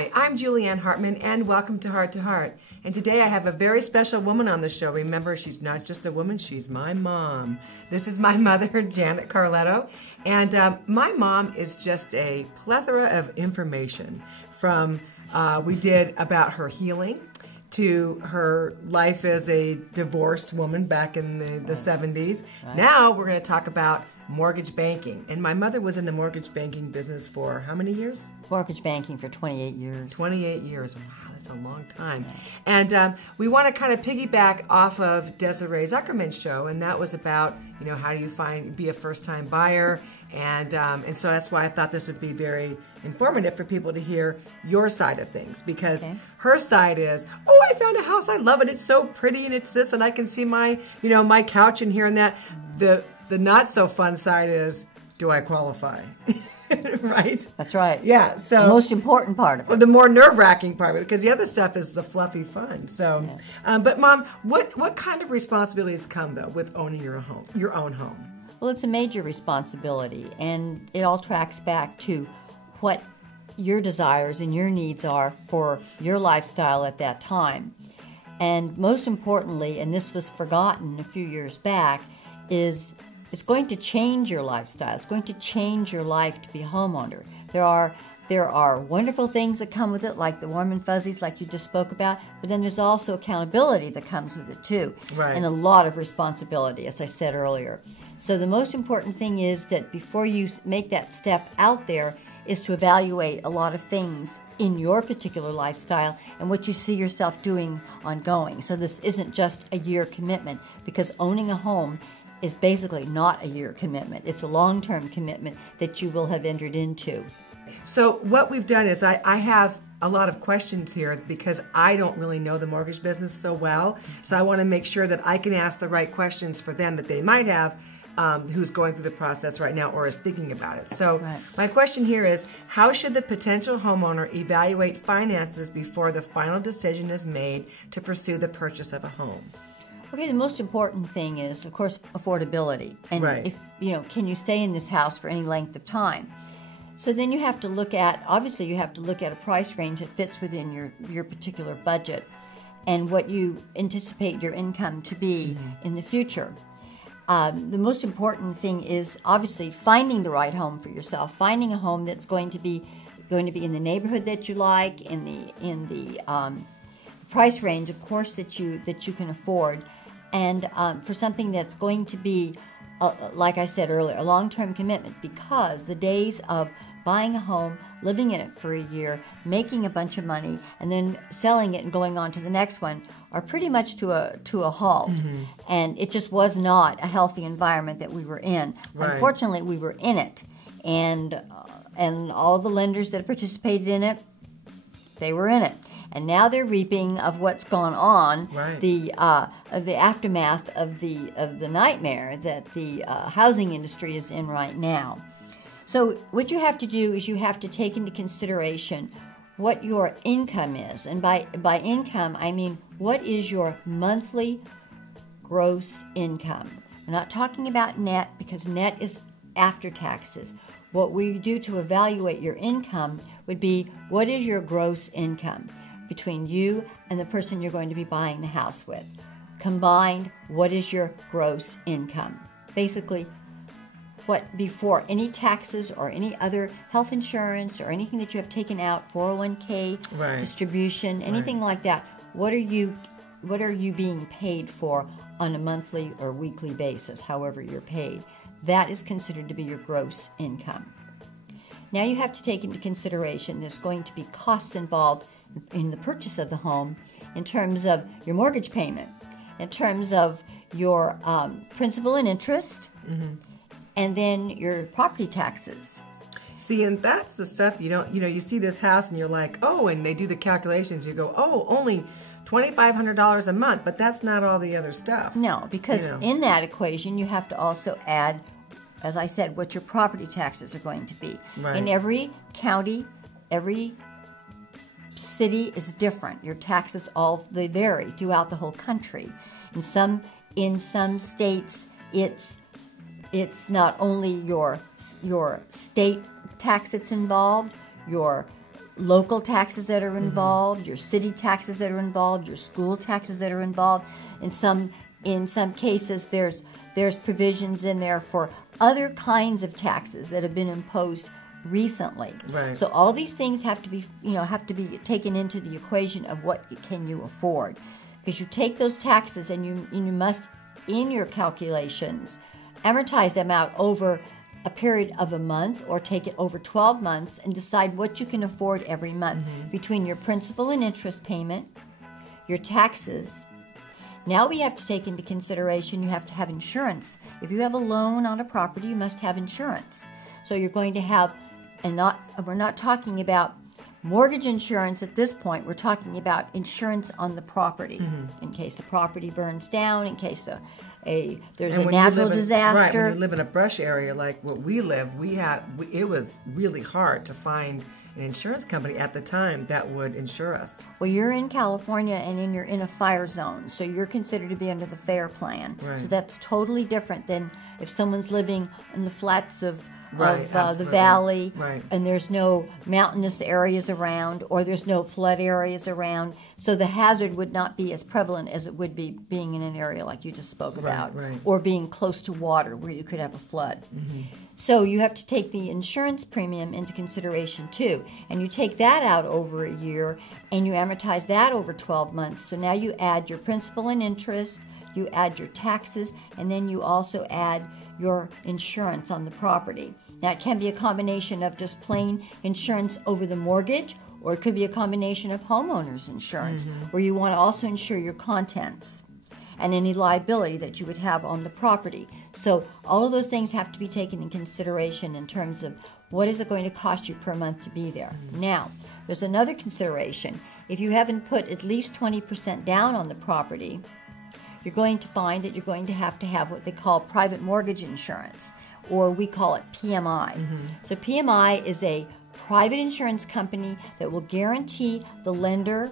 Hi, I'm Julianne Hartman, and welcome to Heart to Heart. And today I have a very special woman on the show. Remember, she's not just a woman, she's my mom. This is my mother, Janet Carletto. And my mom is just a plethora of information from we did about her healing to her life as a divorced woman back in the 70s. Right. Now we're going to talk about mortgage banking. And my mother was in the mortgage banking business for how many years? Mortgage banking for 28 years. 28 years. Wow, that's a long time. And we want to kind of piggyback off of Desiree Zuckerman's show, and that was about, you know, how do you be a first-time buyer. And so that's why I thought this would be very informative for people to hear your side of things, because her side is, oh, I found a house, I love it, it's so pretty, and it's this, and I can see my, you know, my couch in here and that. The not so fun side is, do I qualify? Right? That's right. Yeah. So the most important part of it. Or the more nerve-wracking part of it, because the other stuff is the fluffy fun. So, yes. But Mom, what kind of responsibilities come though with owning your own home? Well, it's a major responsibility, and it all tracks back to what your desires and your needs are for your lifestyle at that time. And most importantly, and this was forgotten a few years back, is it's going to change your lifestyle. It's going to change your life to be a homeowner. There are wonderful things that come with it, like the warm and fuzzies, like you just spoke about, but then there's also accountability that comes with it too, right. And a lot of responsibility, as I said earlier. So the most important thing is that before you make that step out there is to evaluate a lot of things in your particular lifestyle and what you see yourself doing ongoing. So this isn't just a year commitment, because owning a home is basically not a year commitment. It's a long-term commitment that you will have entered into. So what we've done is I have a lot of questions here because I don't really know the mortgage business so well. So I want to make sure that I can ask the right questions for them that they might have, who's going through the process right now or is thinking about it. So my question here is, how should the potential homeowner evaluate finances before the final decision is made to pursue the purchase of a home? Okay, the most important thing is, of course, affordability. And if, you know, can you stay in this house for any length of time? So then you have to look at, obviously you have to look at a price range that fits within your particular budget and what you anticipate your income to be in the future. The most important thing is obviously finding the right home for yourself, finding a home that's going to be in the neighborhood that you like, in the price range, of course, that you can afford, and for something that's going to be, like I said earlier, a long-term commitment, because the days of buying a home, living in it for a year, making a bunch of money, and then selling it and going on to the next one are pretty much to a halt. And it just was not a healthy environment that we were in. Unfortunately, we were in it, and all the lenders that participated in it, they were in it. And now they're reaping of what's gone on, of the aftermath of the nightmare that the housing industry is in right now. So what you have to do is you have to take into consideration what your income is, and by income I mean what is your monthly gross income. I'm not talking about net, because net is after taxes. What we do to evaluate your income would be, what is your gross income between you and the person you're going to be buying the house with. Combined, what is your gross income? Basically, what before any taxes or any other health insurance or anything that you have taken out, 401k, distribution, anything like that, what are you being paid for on a monthly or weekly basis, however you're paid? That is considered to be your gross income. Now you have to take into consideration there's going to be costs involved in the purchase of the home, in terms of your mortgage payment, in terms of your principal and interest, and then your property taxes. See, and that's the stuff you see this house and you're like, oh, and they do the calculations. You go, oh, only $2,500 a month, but that's not all the other stuff. No, because in that equation you have to also add, as I said, what your property taxes are going to be. In every county, every city is different. Your taxes they vary throughout the whole country. In some states, it's not only your state tax that's involved, your local taxes that are involved, your city taxes that are involved, your school taxes that are involved. In some cases, there's provisions in there for other kinds of taxes that have been imposed recently. Right. So all these things have to be taken into the equation of what can you afford, because you take those taxes and you must, in your calculations, amortize them out over a period of a month, or take it over 12 months and decide what you can afford every month between your principal and interest payment, your taxes. Now we have to take into consideration, you have to have insurance. If you have a loan on a property, you must have insurance. So you're going to have, we're not talking about mortgage insurance at this point. We're talking about insurance on the property in case the property burns down, in case there's a natural disaster. Right, when you live in a brush area like what we live, it was really hard to find an insurance company at the time that would insure us. Well, you're in California and you're in a fire zone, so you're considered to be under the FAIR plan. Right. So that's totally different than if someone's living in the flats of the Right, valley, right. and there's no mountainous areas around, or there's no flood areas around. So the hazard would not be as prevalent as it would be being in an area like you just spoke about, right. or being close to water where you could have a flood. So you have to take the insurance premium into consideration too, and you take that out over a year, and you amortize that over 12 months. So now you add your principal and interest, you add your taxes, and then you also add your insurance on the property. Now, it can be a combination of just plain insurance over the mortgage, or it could be a combination of homeowners insurance, where you want to also insure your contents and any liability that you would have on the property. So all of those things have to be taken in consideration in terms of what is it going to cost you per month to be there. Now, there's another consideration. If you haven't put at least 20% down on the property, you're going to find that you're going to have what they call private mortgage insurance, or we call it PMI. So PMI is a private insurance company that will guarantee the lender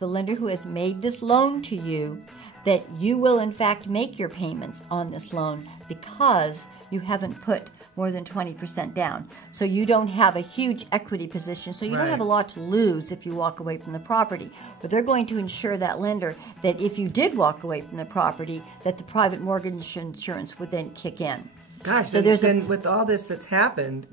who has made this loan to you, that you will in fact make your payments on this loan because you haven't put more than 20% down. So you don't have a huge equity position, so you don't have a lot to lose if you walk away from the property. But they're going to insure that lender that if you did walk away from the property, that the private mortgage insurance would then kick in. Gosh, so with all this that's happened,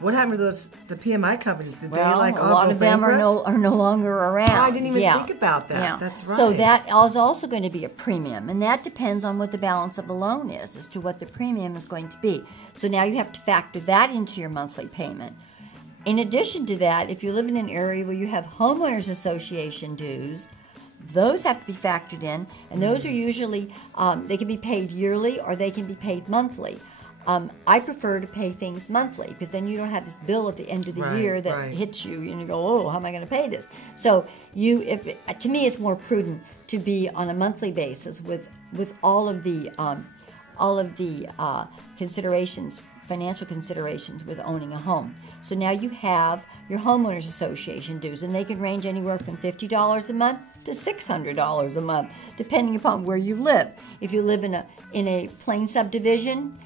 what happened to the PMI companies? Did they all a lot of them are no longer around. Oh, I didn't even think about that. Yeah. That's right. So that is also going to be a premium, and that depends on what the balance of the loan is, as to what the premium is going to be. So now you have to factor that into your monthly payment. In addition to that, if you live in an area where you have homeowners association dues, those have to be factored in, and those are usually, they can be paid yearly or they can be paid monthly. I prefer to pay things monthly, because then you don't have this bill at the end of the year that hits you, and you go, oh, how am I going to pay this? So to me, it's more prudent to be on a monthly basis with all of the considerations, financial considerations with owning a home. So now you have your homeowners association dues, and they can range anywhere from $50 a month to $600 a month, depending upon where you live. If you live in a plain subdivision,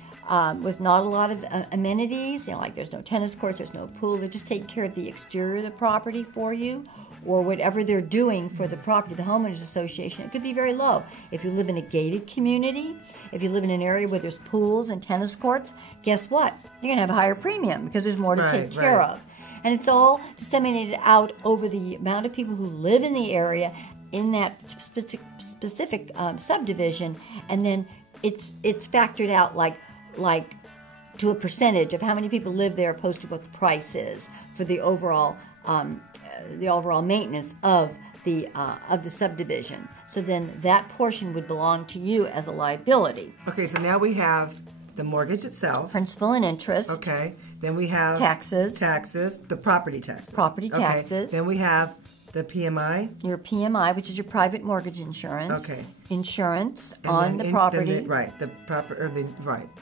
with not a lot of amenities, like there's no tennis courts, there's no pool, they're just taking care of the exterior of the property for you, or whatever they're doing for the property, the homeowners association, it could be very low. If you live in a gated community, if you live in an area where there's pools and tennis courts, guess what? You're going to have a higher premium because there's more to take care of. And it's all disseminated out over the amount of people who live in the area in that specific subdivision, and then it's factored out like to a percentage of how many people live there opposed to what the price is for the overall maintenance of the subdivision. So then that portion would belong to you as a liability. Okay, so now we have the mortgage itself, principal and interest. Okay, then we have taxes, the property taxes. Taxes. Then we have the PMI. Your PMI, which is your private mortgage insurance. Okay. Insurance on the property.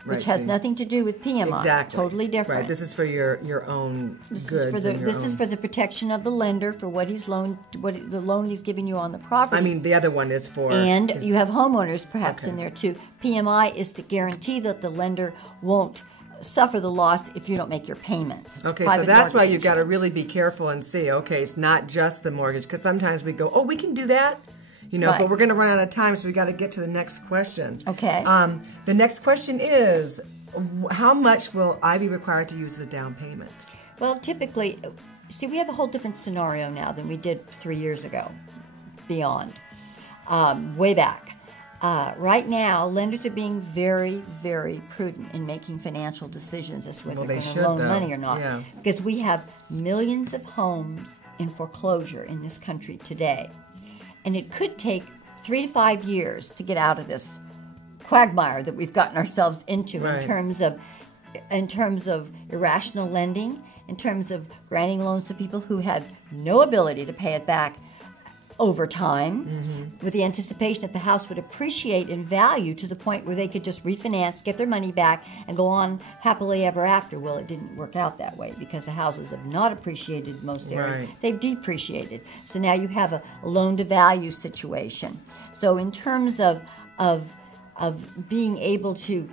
Which has nothing to do with PMI. Exactly. Totally different. Right. This is for your own goods. This is for the protection of the lender for what the loan he's giving you on the property. I mean, the other one is for. And you have homeowners perhaps in there too. PMI is to guarantee that the lender won't suffer the loss if you don't make your payments. Okay, so that's why you got to really be careful and see, okay, it's not just the mortgage, because sometimes we go, oh, we can do that, Right. but we're going to run out of time, so we got to get to the next question. Okay. The next question is, how much will I be required to use as a down payment? Well, typically, see, we have a whole different scenario now than we did 3 years ago, beyond, way back. Right now, lenders are being very, very prudent in making financial decisions as to whether they're going to loan money or not. Yeah. Because we have millions of homes in foreclosure in this country today. And it could take 3 to 5 years to get out of this quagmire that we've gotten ourselves into Right. in terms of irrational lending, in terms of granting loans to people who had no ability to pay it back over time, with the anticipation that the house would appreciate in value to the point where they could just refinance, get their money back, and go on happily ever after. Well, it didn't work out that way because the houses have not appreciated in most areas. Right. They've depreciated. So now you have a loan-to-value situation. So in terms of being able to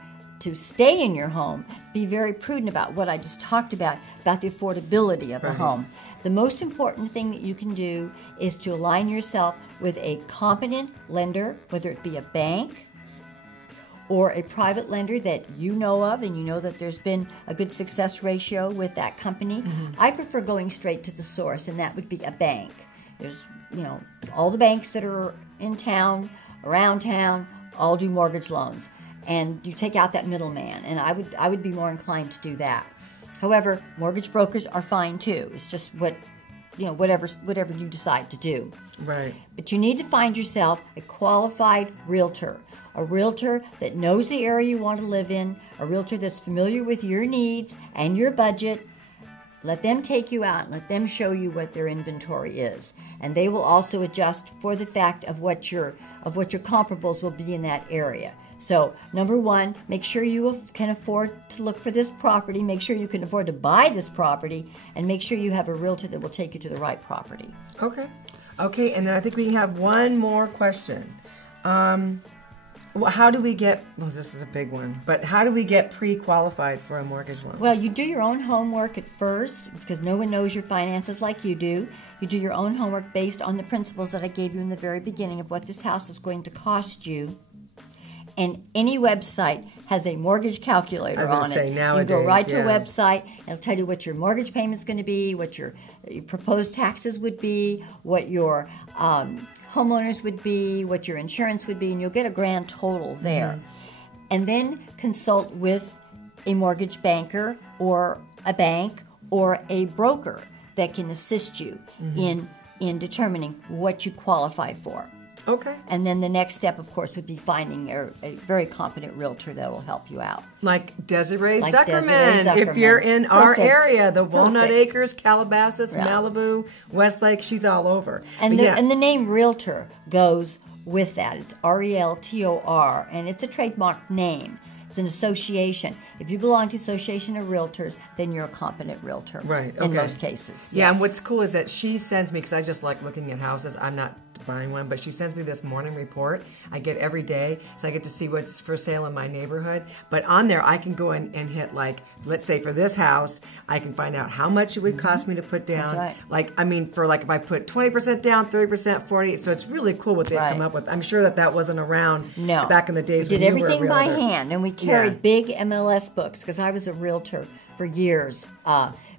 stay in your home, be very prudent about what I just talked about the affordability of the home. The most important thing that you can do is to align yourself with a competent lender, whether it be a bank or a private lender that you know of and you know that there's been a good success ratio with that company. I prefer going straight to the source, and that would be a bank. There's, all the banks that are in town, around town, all do mortgage loans. And you take out that middleman, and I would be more inclined to do that. However, mortgage brokers are fine too. It's just whatever you decide to do. Right. But you need to find yourself a qualified realtor, a realtor that knows the area you want to live in, a realtor that's familiar with your needs and your budget. Let them take you out and let them show you what their inventory is. And they will also adjust for the fact of what your comparables will be in that area. So, number one, make sure you can afford to look for this property, make sure you can afford to buy this property, and make sure you have a realtor that will take you to the right property. Okay, and then I think we have one more question. How do we get, this is a big one, but how do we get pre-qualified for a mortgage loan? Well, you do your own homework at first because no one knows your finances like you do. You do your own homework based on the principles that I gave you in the very beginning of what this house is going to cost you. And any website has a mortgage calculator on it. Nowadays, you go right to a website, and it'll tell you what your mortgage payment's going to be, what your proposed taxes would be, what your homeowners would be, what your insurance would be, and you'll get a grand total there. And then consult with a mortgage banker or a bank or a broker that can assist you in determining what you qualify for. Okay. And then the next step, of course, would be finding a very competent realtor that will help you out. Like Desiree Zuckerman. If you're in our area, the Walnut Acres, Calabasas, Malibu, Westlake, she's all over. And the name realtor goes with that. It's RELTOR, and it's a trademark name. It's an association. If you belong to Association of Realtors, then you're a competent realtor. Right. In most cases. Yeah, and what's cool is that she sends me, because I just like looking at houses. I'm not buying one, but she sends me this morning report I get every day, so I get to see what's for sale in my neighborhood. But on there, I can go in and hit, like, let's say for this house, I can find out how much it would cost me to put down. That's right. Like, I mean, for like if I put 20% down, 30%, 40%, so it's really cool what they've come up with. I'm sure that wasn't around back in the days when you were a realtor. We did everything by hand, and we carried big MLS books, because I was a realtor for years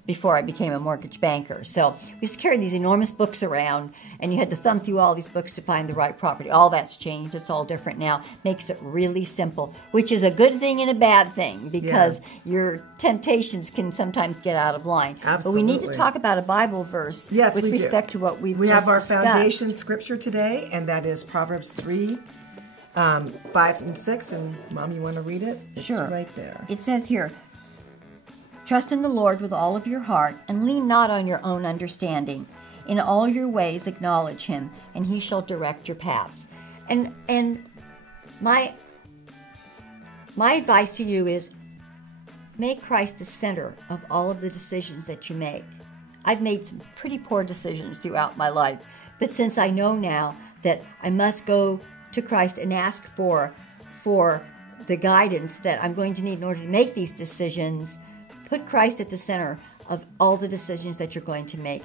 before I became a mortgage banker. So we just carried these enormous books around, and you had to thumb through all these books to find the right property. All that's changed. It's all different now. Makes it really simple, which is a good thing and a bad thing, because your temptations can sometimes get out of line. Absolutely. But we need to talk about a Bible verse with respect to what we've We just have our discussed. foundation scripture today, and that is Proverbs 3, 5 and 6. And Mom, you want to read it? It's right there. It says here, trust in the Lord with all of your heart, and lean not on your own understanding. In all your ways acknowledge him, and he shall direct your paths. And my advice to you is, make Christ the center of all of the decisions that you make. I've made some pretty poor decisions throughout my life, but since I know now that I must go to Christ and ask for the guidance that I'm going to need in order to make these decisions. Put Christ at the center of all the decisions that you're going to make,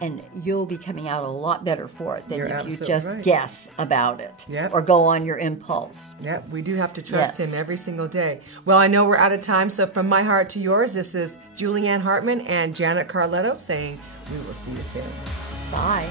and you'll be coming out a lot better for it than if you just guess about it or go on your impulse. Yep, we do have to trust Him every single day. Well, I know we're out of time, so from my heart to yours, this is Julie Ann Hartman and Janet Carletto saying we will see you soon. Bye.